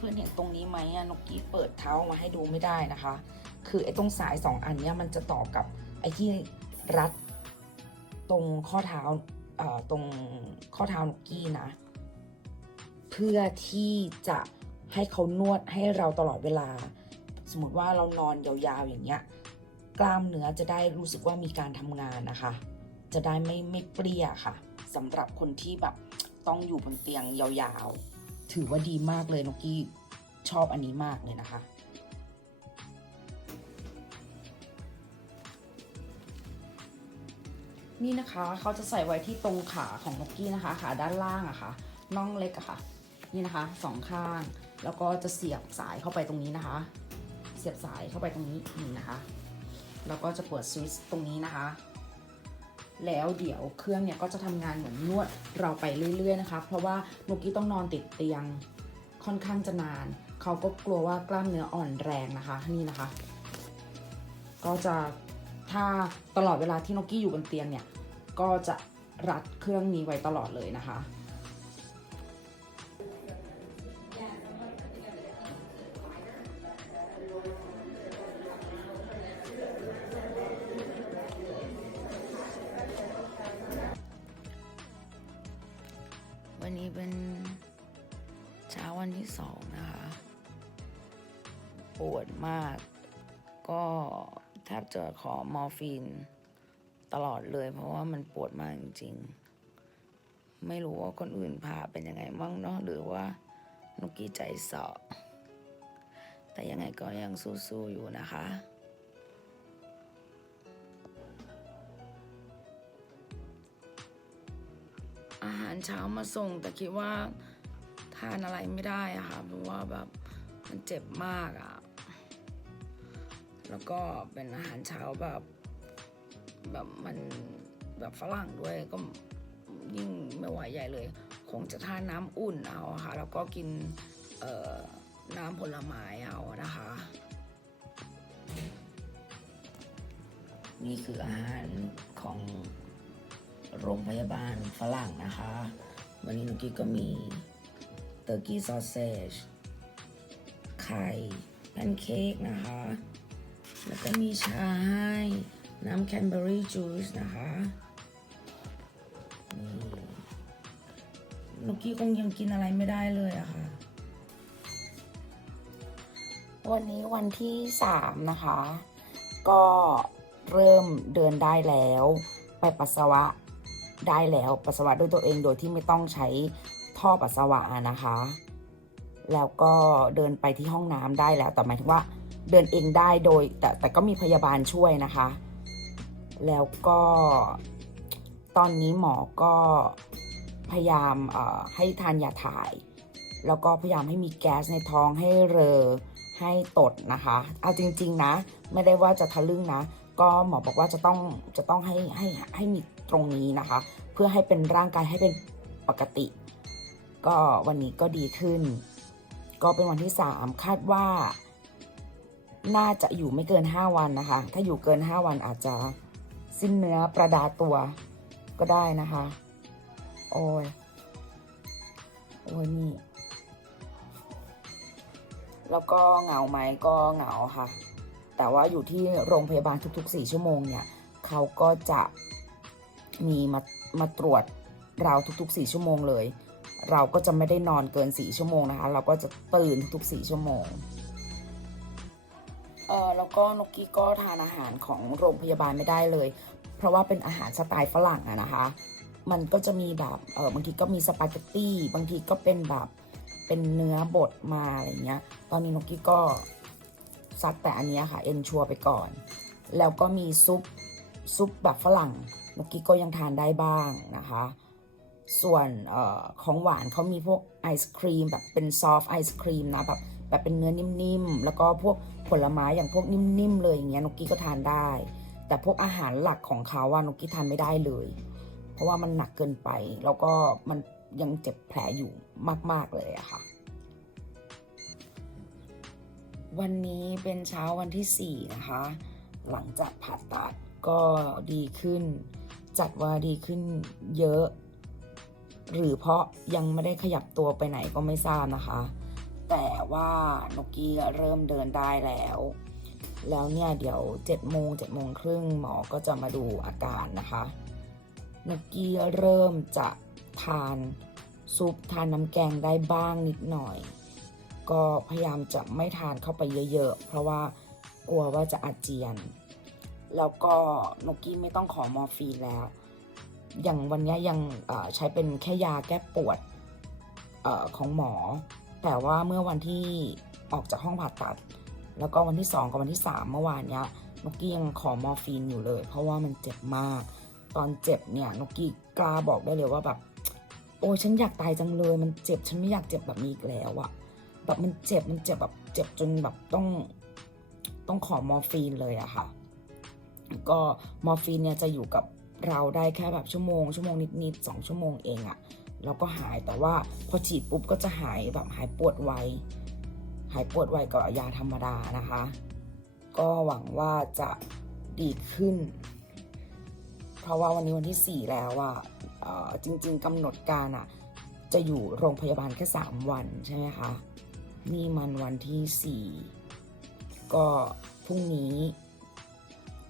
พื่อนๆเห็นตรงนี้ไหมอะนกกี้เปิดเท้ามาให้ดูไม่ได้นะคะ คือไอ้ตรงสายสองอันเนี้ยมันจะต่อกับไอ้ที่รัดตรงข้อเท้าเอ่อตรงข้อเท้านกกี้นะ เพื่อที่จะให้เขานวดให้เราตลอดเวลา สมมติว่าเรานอนยาวๆอย่างเงี้ยกล้ามเนื้อจะได้รู้สึกว่ามีการทำงานนะคะ จะได้ไม่ไม่เปรี้ยค่ะสำหรับคนที่แบบต้องอยู่บนเตียงยาวๆ ถือว่าดีมากเลยนกกี้ชอบอันนี้มากเลยนะคะ นี่นะคะเขาจะใส่ไว้ที่ตรงขาของนกกี้นะคะขาด้านล่างอะคะ่ะน่องเล็กอะค่ะ นี่นะคะสองข้าง แล้วก็จะเสียบสายเข้าไปตรงนี้นะคะ เสียบสายเข้าไปตรงนี้นี่นะคะ แล้วก็จะเปิดสวิตช์ตรงนี้นะคะ แล้วเดี๋ยวเครื่องเนี่ยก็จะทำงานเหมือนนวดเราไปเรื่อย ๆ นะคะ เพราะว่านกกี้ต้องนอนติดเตียงค่อนข้างจะนาน เขาก็กลัวว่ากล้ามเนื้ออ่อนแรงนะคะนี่นะคะ ก็จะถ้าตลอดเวลาที่นกกี้อยู่บนเตียงเนี่ยก็จะรัดเครื่องนี้ไว้ตลอดเลยนะคะ ปวดมาก ก็แทบจะขอมอร์ฟีนตลอดเลย เพราะว่ามันปวดมากจริงๆ ไม่รู้ว่าคนอื่นพาเป็นยังไงบ้างเนาะหรือว่านุกกี้ใจเสาะแต่ยังไงก็ยังสู้ๆอยู่นะคะอาหารเช้ามาส่งแต่คิดว่าทานอะไรไม่ได้อะค่ะเพราะว่าแบบมันเจ็บมากอะ แล้วก็เป็นอาหารเช้าแบบแบบมันแบบฝรั่งด้วยก็ยิ่งไม่ไหวใหญ่เลย คงจะทานน้ำอุ่นเอาค่ะ แล้วก็กินเอ่อน้ำผลไม้เอานะคะ นี่คืออาหารของโรงพยาบาลฝรั่งนะคะ วันนี้นุกกี้ก็มีเตอร์กี้ซอสเซจไข่แพนเค้กนะคะ แล้วก็มีชาให้น้ำแคนเบอรี่จูสนะคะนี่นุกกี้คงยังกินอะไรไม่ได้เลยอะค่ะ วันนี้วันที่สามนะคะ ก็เริ่มเดินได้แล้ว ไปปัสสาวะได้แล้วปัสสาวะด้วยตัวเองโดยที่ไม่ต้องใช้ท่อปัสสาวะนะคะ แล้วก็เดินไปที่ห้องน้ำได้แล้วแต่หมายถึงว่า เดินเองได้โดย แต่แต่ก็มีพยาบาลช่วยนะคะ แล้วก็ตอนนี้หมอก็พยายามให้ทานยาถ่าย แล้วก็พยายามให้มีแก๊สในท้องให้เรอให้ตดนะคะเอาจริง ๆ นะ ไม่ได้ว่าจะทะลึ่งนะ ก็หมอบอกว่าจะต้องจะต้องให้ให้ให้มีตรงนี้นะคะ เพื่อให้เป็นร่างกายให้เป็นปกติ ก็วันนี้ก็ดีขึ้น ก็เป็นวันที่ 3 คาดว่า น่าจะอยู่ไม่เกิน 5 วันนะคะ ถ้าอยู่เกิน 5 วันอาจจะสิ้นเนื้อประดาตัวก็ได้นะคะ โอ้ย โอ้ยนี่ แล้วก็เหงาไหมก็เหงาค่ะ แต่ว่าอยู่ที่โรงพยาบาลทุกๆ 4 ชั่วโมงเนี่ย เขาก็จะมีมามาตรวจเราทุกๆ 4 ชั่วโมงเลย เราก็จะไม่ได้นอนเกิน 4 ชั่วโมงนะคะ เราก็จะตื่นทุกๆ 4 ชั่วโมง เออแล้วก็นกกี้ก็ทานอาหารของโรงพยาบาลไม่ได้เลย เพราะว่าเป็นอาหารสไตล์ฝรั่งอะนะคะ มันก็จะมีแบบเออบางทีก็มีสปาเกตตี้บางทีก็เป็นแบบเป็นเนื้อบดมาอะไรเงี้ย ตอนนี้นกกี้ก็ซัดแต่อันนี้ค่ะเอนชัวไปก่อน แล้วก็มีซุปซุปแบบฝรั่งนกกี้ก็ยังทานได้บ้างนะคะ ส่วนเออของหวานเขามีพวกไอศครีมแบบเป็นซอฟต์ไอศครีมนะแบบแบบเป็นเนื้อนิ่มๆ แล้วก็พวก ผลไม้อย่างพวกนิ่มๆเลยอย่างเงี้ยนกกี้ก็ทานได้ แต่พวกอาหารหลักของเขาอะนกกี้ทานไม่ได้เลย เพราะว่ามันหนักเกินไป แล้วก็มันยังเจ็บแผลอยู่มาก ๆ เลยอะค่ะ วันนี้เป็นเช้าวันที่ 4 นะคะ หลังจากผ่าตัดก็ดีขึ้น จัดว่าดีขึ้นเยอะ หรือเพราะยังไม่ได้ขยับตัวไปไหนก็ไม่ทราบนะคะ แต่ว่านกกี้เริ่มเดินได้แล้ว แล้วเนี่ยเดี๋ยว7จ็ดโมงเจ็ดโมงครึ่งหมอก็จะมาดูอาการนะคะนกกี้เริ่มจะทานซุปทานน้ำแกงได้บ้างนิดหน่อย ก็พยายามจะไม่ทานเข้าไปเยอะๆ เพราะว่ากลัวว่าจะอาเจียน แล้วก็นกกี้ไม่ต้องขอมอร์ฟีนแล้ว อย่างวันนี้ยังใช้เป็นแค่ยาแก้ปวดออของหมอ แต่ว่าเมื่อวันที่ออกจากห้องผ่าตัด แล้วก็วันที่ 2 กับวันที่ 3 เมื่อวานเนี้ยนกกี้ยังขอมอร์ฟีนอยู่เลย เพราะว่ามันเจ็บมาก ตอนเจ็บเนี่ยนกกี้กล้าบอกได้เลยว่าแบบ โอ้ยฉันอยากตายจังเลย มันเจ็บฉันไม่อยากเจ็บแบบนี้อีกแล้วอะแบบมันเจ็บมันเจ็บแบบเจ็บจนแบบต้องต้องขอมอร์ฟีนเลยอะค่ะ ก็มอร์ฟีนเนี่ยจะอยู่กับเราได้แค่แบบชั่วโมงชั่วโมงนิดๆสองชั่วโมงเองอะ แล้วก็หายแต่ว่าพอฉีดปุ๊บก็จะหายแบบหายปวดไว หายปวดไวกว่ายาธรรมดานะคะ ก็หวังว่าจะดีขึ้น เพราะว่าวันนี้วันที่ 4 แล้วอะเอะจริง ๆกำหนดการอะจะอยู่โรงพยาบาลแค่ 3 วันใช่ไหมคะ นี่มันวันที่ 4 ก็พรุ่งนี้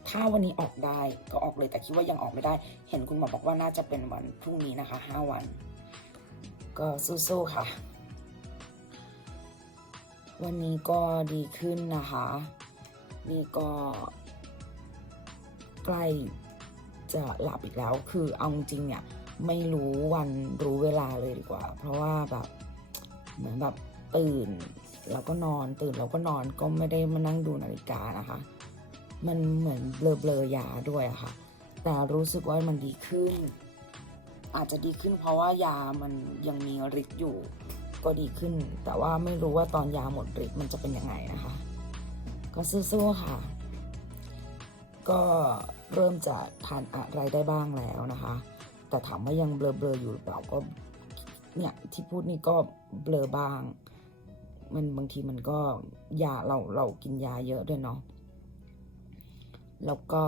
ถ้าวันนี้ออกได้ก็ออกเลยแต่คิดว่ายังออกไม่ได้ เห็นคุณหมอบอกว่าน่าจะเป็นวันพรุ่งนี้นะคะ 5 วัน ก็สู้ๆค่ะ วันนี้ก็ดีขึ้นนะคะ นี่ก็ใกล้จะหลับอีกแล้ว คือเอาจริงเนี่ยไม่รู้วันรู้เวลาเลยดีกว่า เพราะว่าแบบเหมือนแบบตื่นแล้วก็นอนตื่นแล้วก็นอนก็ไม่ได้มานั่งดูนาฬิกานะคะ มันเหมือนเบลอๆยาด้วยอะค่ะ แต่รู้สึกว่ามันดีขึ้น อาจจะดีขึ้นเพราะว่ายามันยังมีฤทธิ์อยู่ก็ดีขึ้น แต่ว่าไม่รู้ว่าตอนยาหมดฤทธิ์มันจะเป็นยังไงนะคะ ก็สู้ๆค่ะ ก็เริ่มจะทานอะไรได้บ้างแล้วนะคะ แต่ถามว่ายังเบลอๆอยู่หรือเปล่าก็เนี่ยที่พูดนี่ก็เบลอบ้าง มันบางทีมันก็ยาเราเรากินยาเยอะด้วยเนาะแล้วก็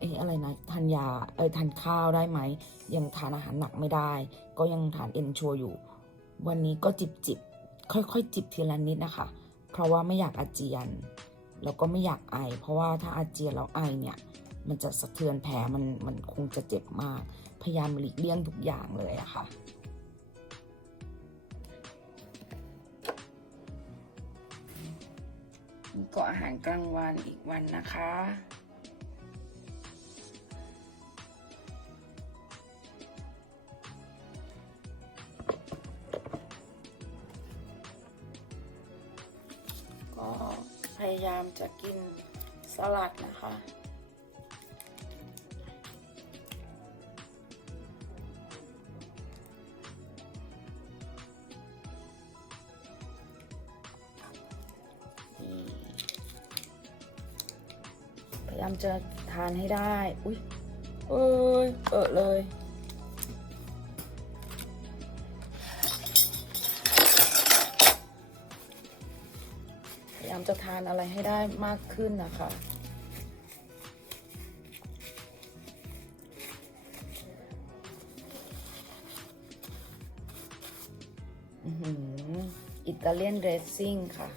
เอ๊ะอะไรนะทานยาเออทานข้าวได้ไหม ยังทานอาหารหนักไม่ได้ ก็ยังทานเอนชัวอยู่ วันนี้ก็จิบจิบค่อยๆ จิบทีละนิดนะคะ เพราะว่าไม่อยากอาเจียน แล้วก็ไม่อยากไอ เพราะว่าถ้าอาเจียนแล้วไอเนี่ยมันจะสะเทือนแผลมันมันคงจะเจ็บมาก พยายามหลีกเลี่ยงทุกอย่างเลยอะค่ะนี่ก็อาหารกลางวันอีกวันนะคะ ก็พยายามจะกินสลัดนะคะ พยายามจะทานให้ได้ อุ้ยเอ้ยเออเลย จะทานอะไรให้ได้มากขึ้นนะคะอืมอิตาเลียนเรซซิ่งค่ะ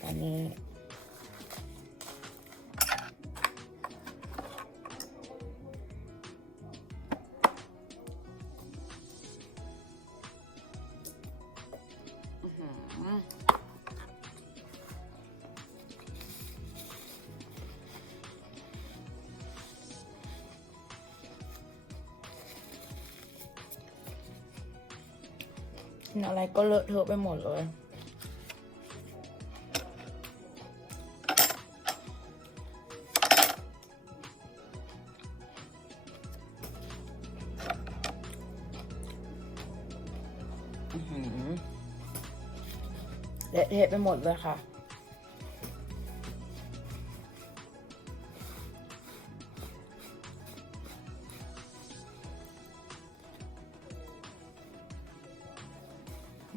ตอนนี้ กินอะไรก็เลอะเทอะไปหมดเลยอื้อหือเละเทะไปหมดเลยค่ะ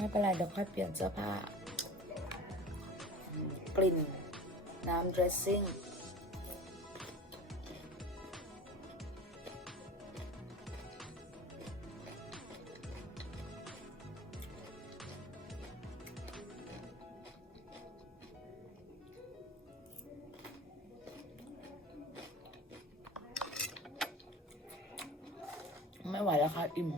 ไม่เป็นไรเดี๋ยวค่อยเปลี่ยนเสื้อผ้า กลิ่น น้ำ dressing ไม่ไหวแล้วค่ะ อิ่ม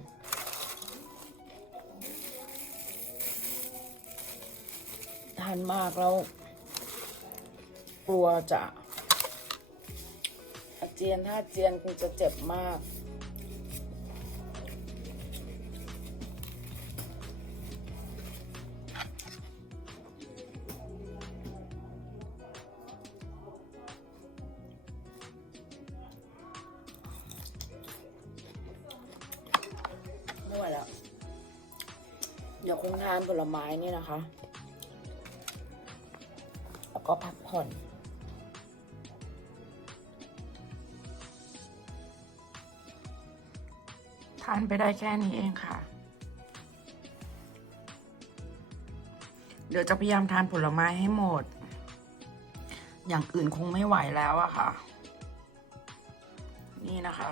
ทานมากแล้ว กลัวจะอาเจียนถ้าเจียนคงจะเจ็บมาก ไม่ไหวแล้ว เดี๋ยวคงทานผลไม้นี่นะคะ ก็พักผ่อนทานไปได้แค่นี้เองค่ะ เดี๋ยวจะพยายามทานผลไม้ให้หมด อย่างอื่นคงไม่ไหวแล้วอะค่ะ นี่นะคะ